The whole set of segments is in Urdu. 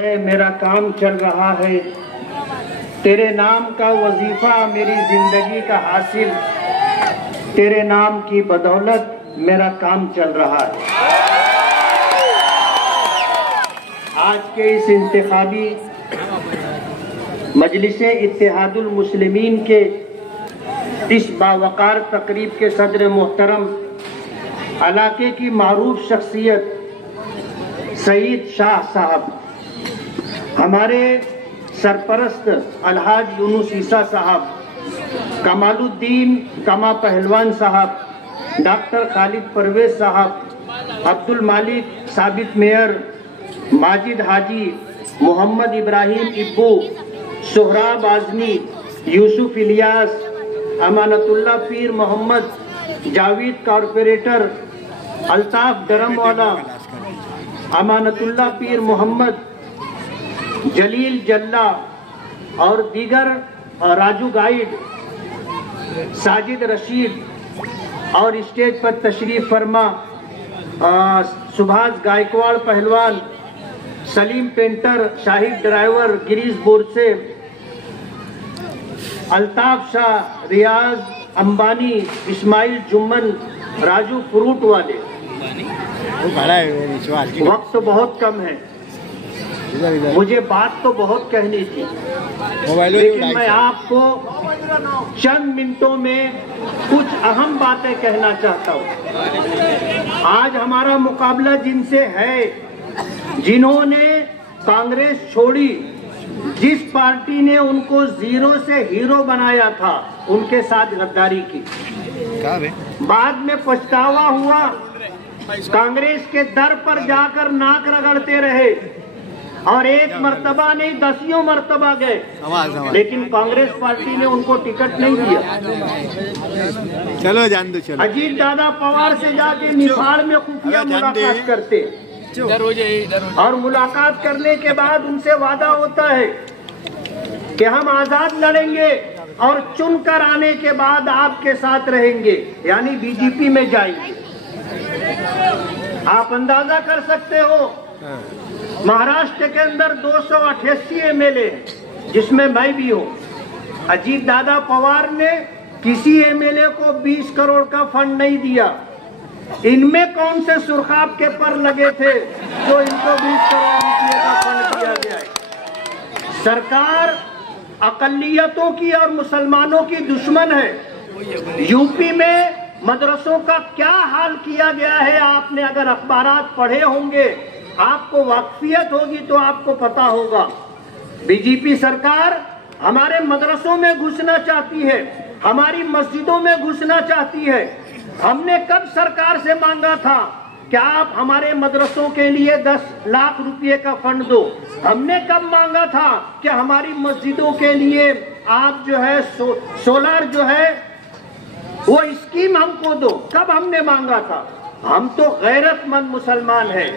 میرا کام چل رہا ہے، تیرے نام کا وظیفہ میری زندگی کا حاصل، تیرے نام کی بدولت میرا کام چل رہا ہے۔ آج کے اس انتخابی مجلس اتحاد المسلمین کے اس باوقار تقریب کے صدر محترم، علاقے کی معروف شخصیت سعید شاہ صاحب، ہمارے سرپرست الحاج یونس عیسیٰ صاحب، کمال الدین کما پہلوان صاحب، ڈاکٹر خالد پرویز صاحب، عبد المالک ثابت میئر، ماجد حاجی، محمد ابراہیم ابو، سہراب اعظمی، یوسف الیاس، امانت اللہ پیر محمد، جاوید کارپوریٹر، الطاف درم والا، امانت اللہ پیر محمد، جلیل جلہ اور دیگر، راجو گائیڈ، ساجد رشید اور اسٹیج پر تشریف فرما سبھاش گائیکواڑ پہلوان، سلیم پینٹر، شاہد ڈرائیور، گریز بورسے، الطاف شاہ، ریاض امبانی، اسماعیل جمن، راجو فروٹ والے۔ وقت بہت کم ہے، مجھے بات تو بہت کہنی تھی، لیکن میں آپ کو چند منٹوں میں کچھ اہم باتیں کہنا چاہتا ہوں۔ آج ہمارا مقابلہ جن سے ہے، جنہوں نے کانگریس چھوڑی، جس پارٹی نے ان کو زیرو سے ہیرو بنایا تھا، ان کے ساتھ غداری کی، بعد میں پچھتاوا ہوا، کانگریس کے در پر جا کر ناک رگڑتے رہے، اور ایک مرتبہ نہیں 10 مرتبہ گئے، لیکن کانگریس پارٹی نے ان کو ٹکٹ نہیں دیا۔ چلو جان دو، چلو۔ اجیت دادا پوار سے جا کے نفاڑ میں خفیہ ملاقات کرتے، اور ملاقات کرنے کے بعد ان سے وعدہ ہوتا ہے کہ ہم آزاد لڑیں گے اور چن کر آنے کے بعد آپ کے ساتھ رہیں گے، یعنی بی جے پی میں جائیں گے۔ آپ اندازہ کر سکتے ہو، مہاراشٹر کے اندر 288 MLA ہیں، جس میں میں بھی ہوں۔ اجیت دادا پوار نے کسی MLA کو 20 کروڑ کا فنڈ نہیں دیا۔ ان میں کون سے سرخاب کے پر لگے تھے جو ان کو 20 کروڑ روپے کا فنڈ دیا گیا ہے؟ سرکار اقلیتوں کی اور مسلمانوں کی دشمن ہے۔ یو پی میں مدرسوں کا کیا حال کیا گیا ہے، آپ نے اگر اخبارات پڑھے ہوں گے، آپ کو واقفیت ہوگی تو آپ کو پتا ہوگا۔ بی جے پی سرکار ہمارے مدرسوں میں گھسنا چاہتی ہے، ہماری مسجدوں میں گھسنا چاہتی ہے۔ ہم نے کب سرکار سے مانگا تھا کہ آپ ہمارے مدرسوں کے لیے 10 لاکھ روپے کا فنڈ دو؟ ہم نے کب مانگا تھا کہ ہماری مسجدوں کے لیے آپ جو ہے سولار جو ہے وہ اسکیم ہم کو دو؟ کب ہم نے مانگا تھا؟ ہم تو غیرت مند مسلمان ہیں،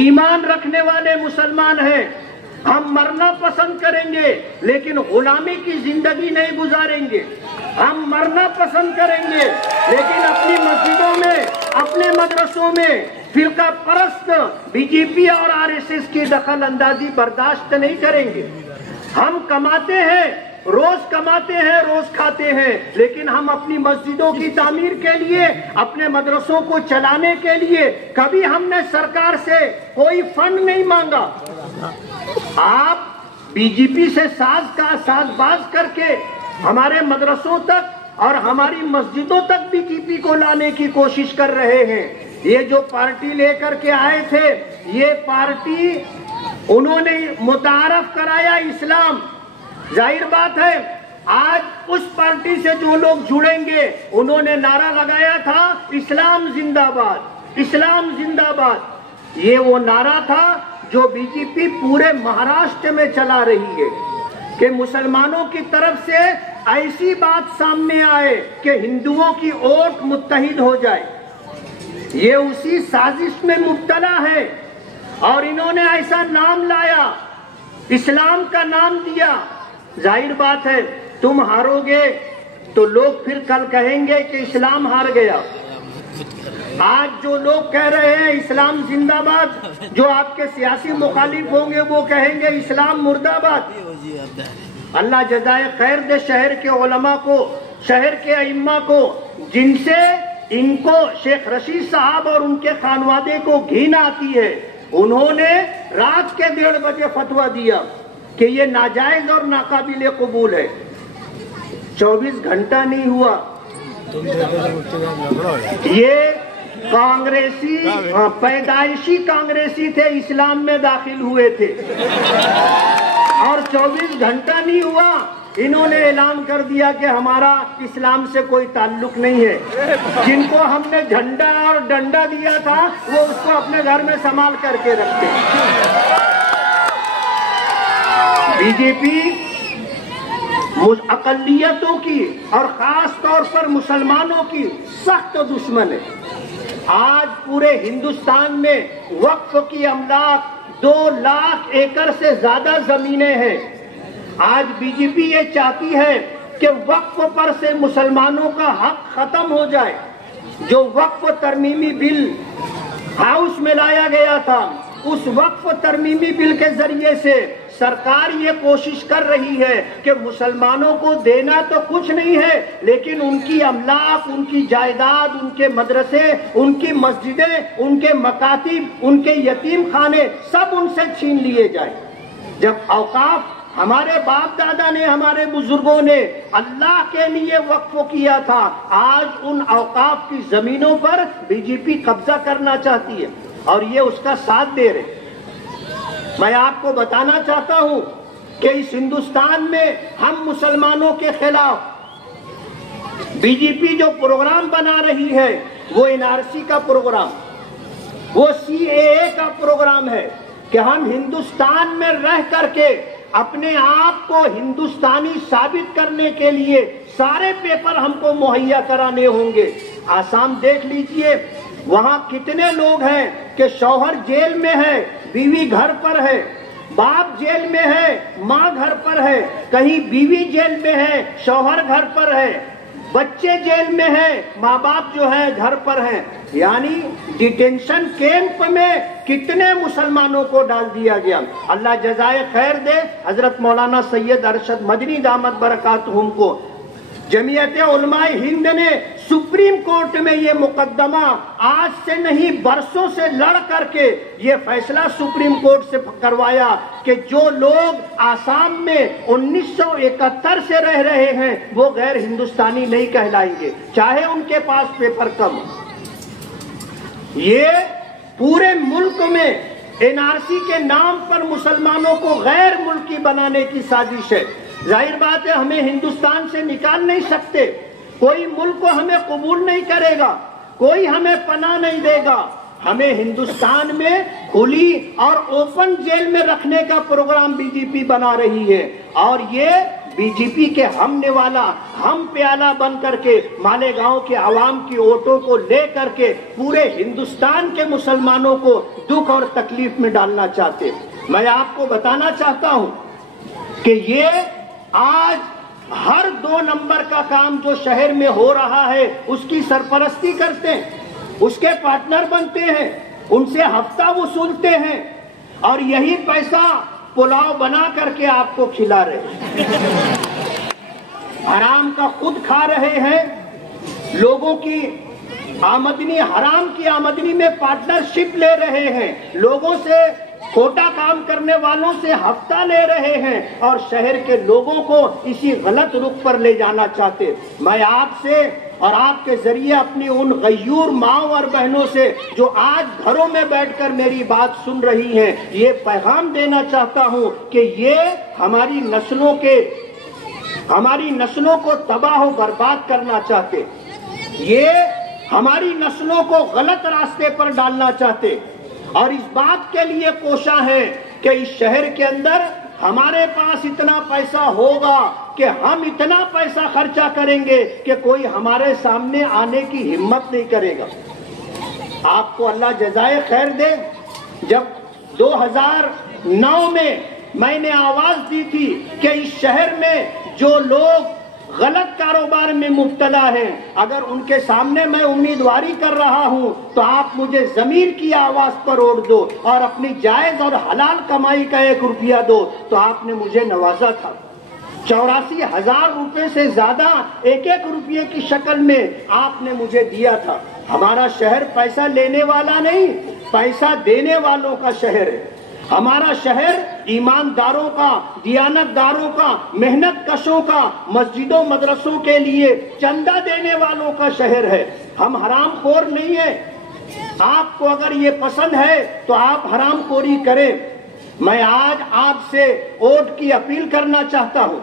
ایمان رکھنے والے مسلمان ہیں۔ ہم مرنا پسند کریں گے لیکن غلامی کی زندگی نہیں گزاریں گے۔ ہم مرنا پسند کریں گے لیکن اپنی مسجدوں میں، اپنے مدرسوں میں فرقہ پرست بی جے پی اور RSS کی دخل اندازی برداشت نہیں کریں گے۔ ہم کماتے ہیں، روز کماتے ہیں، روز کھاتے ہیں، لیکن ہم اپنی مسجدوں کی تعمیر کے لیے، اپنے مدرسوں کو چلانے کے لیے کبھی ہم نے سرکار سے کوئی فنڈ نہیں مانگا۔ آپ بی جے پی سے ساز باز کر کے ہمارے مدرسوں تک اور ہماری مسجدوں تک بی جے پی کو لانے کی کوشش کر رہے ہیں۔ یہ جو پارٹی لے کر کے آئے تھے، یہ پارٹی انہوں نے متعارف کرایا اسلام۔ ظاہر بات ہے، آج اس پارٹی سے جو لوگ جڑیں گے، انہوں نے نعرہ لگایا تھا اسلام زندہ باد، اسلام زندہ باد۔ یہ وہ نعرہ تھا جو بی جے پی پورے مہاراشٹر میں چلا رہی ہے کہ مسلمانوں کی طرف سے ایسی بات سامنے آئے کہ ہندوؤں کی ووٹ متحد ہو جائے۔ یہ اسی سازش میں مبتلا ہے، اور انہوں نے ایسا نام لایا، اسلام کا نام دیا۔ ظاہر بات ہے، تم ہارو گے تو لوگ پھر کل کہیں گے کہ اسلام ہار گیا۔ آج جو لوگ کہہ رہے ہیں اسلام زندہ باد، جو آپ کے سیاسی مخالف ہوں گے وہ کہیں گے اسلام مردہ باد۔ اللہ جزائے خیر دے شہر کے علماء کو، شہر کے ائمہ کو، جن سے ان کو شیخ رشید صاحب اور ان کے خانوادے کو گھن آتی ہے، انہوں نے رات کے 1:30 بجے فتویٰ دیا کہ یہ ناجائز اور ناقابل قبول ہے۔ 24 گھنٹہ نہیں ہوا، یہ کانگریسی پیدائشی کانگریسی تھے، اسلام میں داخل ہوئے تھے، اور 24 گھنٹہ نہیں ہوا انہوں نے اعلان کر دیا کہ ہمارا اسلام سے کوئی تعلق نہیں ہے۔ جن کو ہم نے جھنڈا اور ڈنڈا دیا تھا وہ اس کو اپنے گھر میں سنبھال کر کے رکھتے۔ بی جے پی اقلیتوں کی اور خاص طور پر مسلمانوں کی سخت دشمن ہے۔ آج پورے ہندوستان میں وقف کی املاک 2 لاکھ ایکڑ سے زیادہ زمینیں ہیں۔ آج بی جے پی یہ چاہتی ہے کہ وقف پر سے مسلمانوں کا حق ختم ہو جائے۔ جو وقف ترمیمی بل ہاؤس میں لایا گیا تھا، اس وقف ترمیمی بل کے ذریعے سے سرکار یہ کوشش کر رہی ہے کہ مسلمانوں کو دینا تو کچھ نہیں ہے، لیکن ان کی املاک، ان کی جائیداد، ان کے مدرسے، ان کی مسجدیں، ان کے مکاتب، ان کے یتیم خانے سب ان سے چھین لیے جائیں۔ جب اوقاف ہمارے باپ دادا نے، ہمارے بزرگوں نے اللہ کے لیے وقف کیا تھا، آج ان اوقاف کی زمینوں پر بی جے پی قبضہ کرنا چاہتی ہے اور یہ اس کا ساتھ دے رہے۔ میں آپ کو بتانا چاہتا ہوں کہ اس ہندوستان میں ہم مسلمانوں کے خلاف بی جے پی جو پروگرام بنا رہی ہے وہ NRC کا پروگرام، وہ CAA کا پروگرام ہے کہ ہم ہندوستان میں رہ کر کے اپنے آپ کو ہندوستانی ثابت کرنے کے لیے سارے پیپر ہم کو مہیا کرانے ہوں گے۔ آسام دیکھ لیجئے، وہاں کتنے لوگ ہیں کہ شوہر جیل میں ہے، بیوی گھر پر ہے، باپ جیل میں ہے، ماں گھر پر ہے، کہیں بیوی جیل میں ہے، شوہر گھر پر ہے، بچے جیل میں ہیں، ماں باپ جو ہیں گھر پر ہیں۔ یعنی ڈیٹینشن کیمپ میں کتنے مسلمانوں کو ڈال دیا گیا۔ اللہ جزائے خیر دے حضرت مولانا سید ارشد مدنی دامت برکاتہم کو۔ جمعیت علماء ہند نے سپریم کورٹ میں یہ مقدمہ آج سے نہیں برسوں سے لڑ کر کے یہ فیصلہ سپریم کورٹ سے کروایا کہ جو لوگ آسام میں 1971 سے رہ رہے ہیں وہ غیر ہندوستانی نہیں کہلائیں گے، چاہے ان کے پاس پیپر کم۔ یہ پورے ملک میں NRC کے نام پر مسلمانوں کو غیر ملکی بنانے کی سازش ہے۔ ظاہر بات ہے ہمیں ہندوستان سے نکال نہیں سکتے، کوئی ملک کو ہمیں قبول نہیں کرے گا، کوئی ہمیں پناہ نہیں دے گا۔ ہمیں ہندوستان میں کھلی اور اوپن جیل میں رکھنے کا پروگرام بی جے پی بنا رہی ہے، اور یہ بی جے پی کے ہم نوالا، ہم پیالہ بن کر کے مالیگاؤں کے عوام کی ووٹوں کو لے کر کے پورے ہندوستان کے مسلمانوں کو دکھ اور تکلیف میں ڈالنا چاہتے۔ میں آپ کو بتانا چاہتا ہوں کہ یہ آج ہر 2 نمبر کا کام جو شہر میں ہو رہا ہے اس کی سرپرستی کرتے ہیں، اس کے پارٹنر بنتے ہیں، ان سے ہفتہ وصولتے ہیں، اور یہی پیسہ پلاؤ بنا کر کے آپ کو کھلا رہے ہیں، حرام کا خود کھا رہے ہیں، لوگوں کی آمدنی، حرام کی آمدنی میں پارٹنرشپ لے رہے ہیں، لوگوں سے کھوٹا کام کرنے والوں سے ہفتہ لے رہے ہیں، اور شہر کے لوگوں کو اسی غلط رخ پر لے جانا چاہتے۔ میں آپ سے اور آپ کے ذریعے اپنی ان غیور ماؤں اور بہنوں سے جو آج گھروں میں بیٹھ کر میری بات سن رہی ہیں یہ پیغام دینا چاہتا ہوں کہ یہ ہماری نسلوں کو تباہ و برباد کرنا چاہتے، یہ ہماری نسلوں کو غلط راستے پر ڈالنا چاہتے، اور اس بات کے لیے کوشاں ہے کہ اس شہر کے اندر ہمارے پاس اتنا پیسہ ہوگا کہ ہم اتنا پیسہ خرچہ کریں گے کہ کوئی ہمارے سامنے آنے کی ہمت نہیں کرے گا۔ آپ کو اللہ جزائے خیر دے، جب 2009 میں نے آواز دی تھی کہ اس شہر میں جو لوگ غلط کاروبار میں مبتلا ہیں، اگر ان کے سامنے میں امیدواری کر رہا ہوں تو آپ مجھے ضمیر کی آواز پر ووٹ دو اور اپنی جائز اور حلال کمائی کا 1 روپیہ دو۔ تو آپ نے مجھے نوازا تھا، 84,000 روپے سے زیادہ 1 روپیے کی شکل میں آپ نے مجھے دیا تھا۔ ہمارا شہر پیسہ لینے والا نہیں، پیسہ دینے والوں کا شہر ہے۔ ہمارا شہر ایمانداروں کا، دیانت داروں کا، محنت کشوں کا، مسجدوں مدرسوں کے لیے چندہ دینے والوں کا شہر ہے۔ ہم حرام خور نہیں ہیں۔ آپ کو اگر یہ پسند ہے تو آپ حرام خوری کریں۔ میں آج آپ سے ووٹ کی اپیل کرنا چاہتا ہوں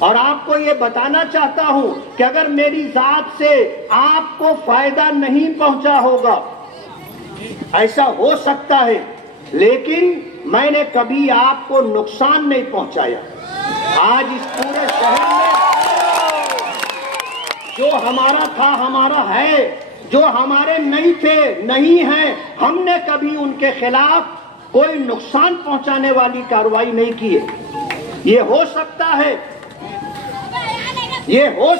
اور آپ کو یہ بتانا چاہتا ہوں کہ اگر میری ذات سے آپ کو فائدہ نہیں پہنچا ہوگا، ایسا ہو سکتا ہے، لیکن میں نے کبھی آپ کو نقصان نہیں پہنچایا۔ آج اس پورے شہر میں جو ہمارا تھا ہمارا ہے، جو ہمارے نہیں تھے نہیں ہیں، ہم نے کبھی ان کے خلاف کوئی نقصان پہنچانے والی کارروائی نہیں کی ہے۔ یہ ہو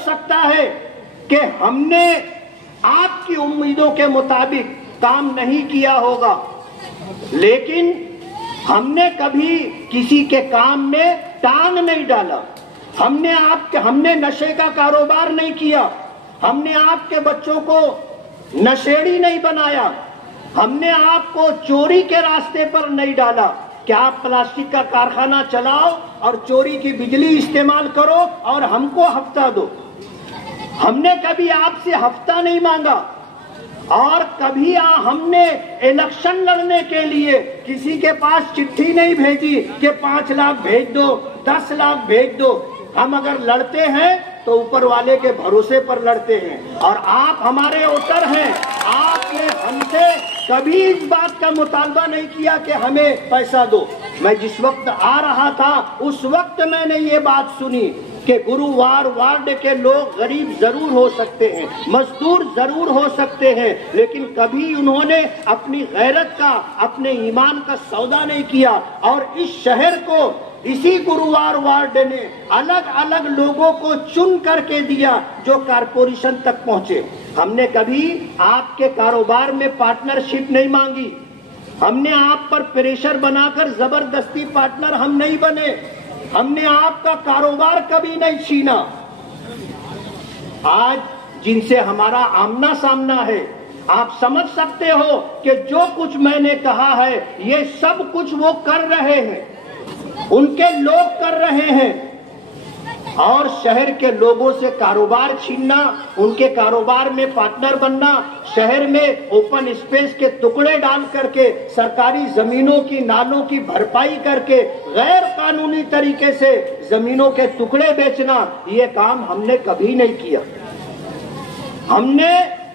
سکتا ہے کہ ہم نے آپ کی امیدوں کے مطابق کام نہیں کیا ہوگا، لیکن ہم نے کبھی کسی کے کام میں ٹانگ نہیں ڈالا۔ ہم نے نشے کا کاروبار نہیں کیا، ہم نے آپ کے بچوں کو نشیڑی نہیں بنایا، ہم نے آپ کو چوری کے راستے پر نہیں ڈالا کہ آپ پلاسٹک کا کارخانہ چلاؤ اور چوری کی بجلی استعمال کرو اور ہم کو ہفتہ دو۔ ہم نے کبھی آپ سے ہفتہ نہیں مانگا، اور کبھی ہم نے الیکشن لڑنے کے لیے کسی کے پاس چٹھی نہیں بھیجی کہ 5 لاکھ بھیج دو، 10 لاکھ بھیج دو۔ ہم اگر لڑتے ہیں تو اوپر والے کے بھروسے پر لڑتے ہیں، اور آپ ہمارے ووٹر ہیں۔ آپ نے ہم سے کبھی اس بات کا مطالبہ نہیں کیا کہ ہمیں پیسہ دو۔ میں جس وقت آ رہا تھا اس وقت میں نے یہ بات سنی کہ گرووار وارڈ کے لوگ غریب ضرور ہو سکتے ہیں، مزدور ضرور ہو سکتے ہیں، لیکن کبھی انہوں نے اپنی غیرت کا، اپنے ایمان کا سودا نہیں کیا۔ اور اس شہر کو اسی گرووار وارڈ نے الگ الگ لوگوں کو چن کر کے دیا جو کارپوریشن تک پہنچے۔ ہم نے کبھی آپ کے کاروبار میں پارٹنرشپ نہیں مانگی، ہم نے آپ پر پریشر بنا کر زبردستی پارٹنر ہم نہیں بنے، ہم نے آپ کا کاروبار کبھی نہیں چھینا۔ آج جن سے ہمارا آمنا سامنا ہے، آپ سمجھ سکتے ہو کہ جو کچھ میں نے کہا ہے یہ سب کچھ وہ کر رہے ہیں، ان کے لوگ کر رہے ہیں۔ اور شہر کے لوگوں سے کاروبار چھیننا، ان کے کاروبار میں پارٹنر بننا، شہر میں اوپن اسپیس کے ٹکڑے ڈال کر کے سرکاری زمینوں کی نالوں کی بھرپائی کر کے غیر قانونی طریقے سے زمینوں کے ٹکڑے بیچنا، یہ کام ہم نے کبھی نہیں کیا۔ ہم نے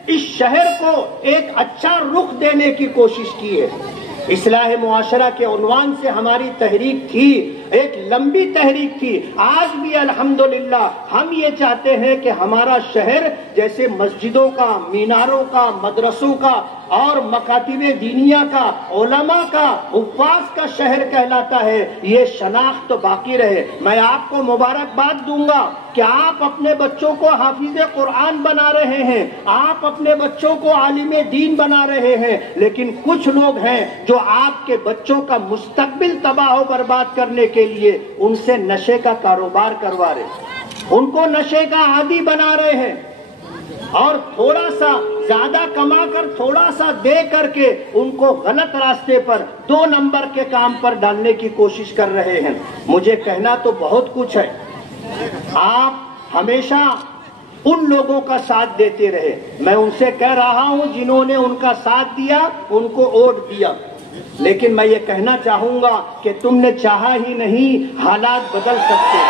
اس شہر کو ایک اچھا رخ دینے کی کوشش کی ہے۔ اصلاح معاشرہ کے عنوان سے ہماری تحریک تھی، ایک لمبی تحریک تھی۔ آج بھی الحمدللہ ہم یہ چاہتے ہیں کہ ہمارا شہر جیسے مسجدوں کا، میناروں کا، مدرسوں کا اور مکاتب دینیہ کا، علماء کا، حفاظ کا شہر کہلاتا ہے، یہ شناخت باقی رہے۔ میں آپ کو مبارکباد دوں گا کہ آپ اپنے بچوں کو حافظ قرآن بنا رہے ہیں، آپ اپنے بچوں کو عالم دین بنا رہے ہیں، لیکن کچھ لوگ ہیں جو آپ کے بچوں کا مستقبل تباہ و برباد کرنے کے لیے ان سے نشے کا کاروبار کروا رہے ہیں، ان کو نشے کا عادی بنا رہے ہیں، اور تھوڑا سا زیادہ کما کر تھوڑا سا دے کر کے ان کو غلط راستے پر 2 نمبر کے کام پر ڈالنے کی کوشش کر رہے ہیں۔ مجھے کہنا تو بہت کچھ ہے، آپ ہمیشہ ان لوگوں کا ساتھ دیتے رہے۔ میں ان سے کہہ رہا ہوں جنہوں نے ان کا ساتھ دیا، ان کو ووٹ دیا، لیکن میں یہ کہنا چاہوں گا کہ تم نے چاہا ہی نہیں حالات بدل سکتے،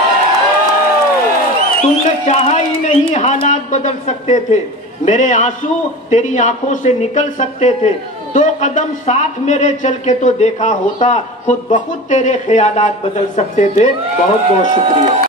تم نے چاہا ہی نہیں حالات بدل سکتے تھے۔ میرے آنسو تیری آنکھوں سے نکل سکتے تھے، 2 قدم ساتھ میرے چل کے تو دیکھا ہوتا، خود بخود تیرے خیالات بدل سکتے تھے۔ بہت بہت شکریہ۔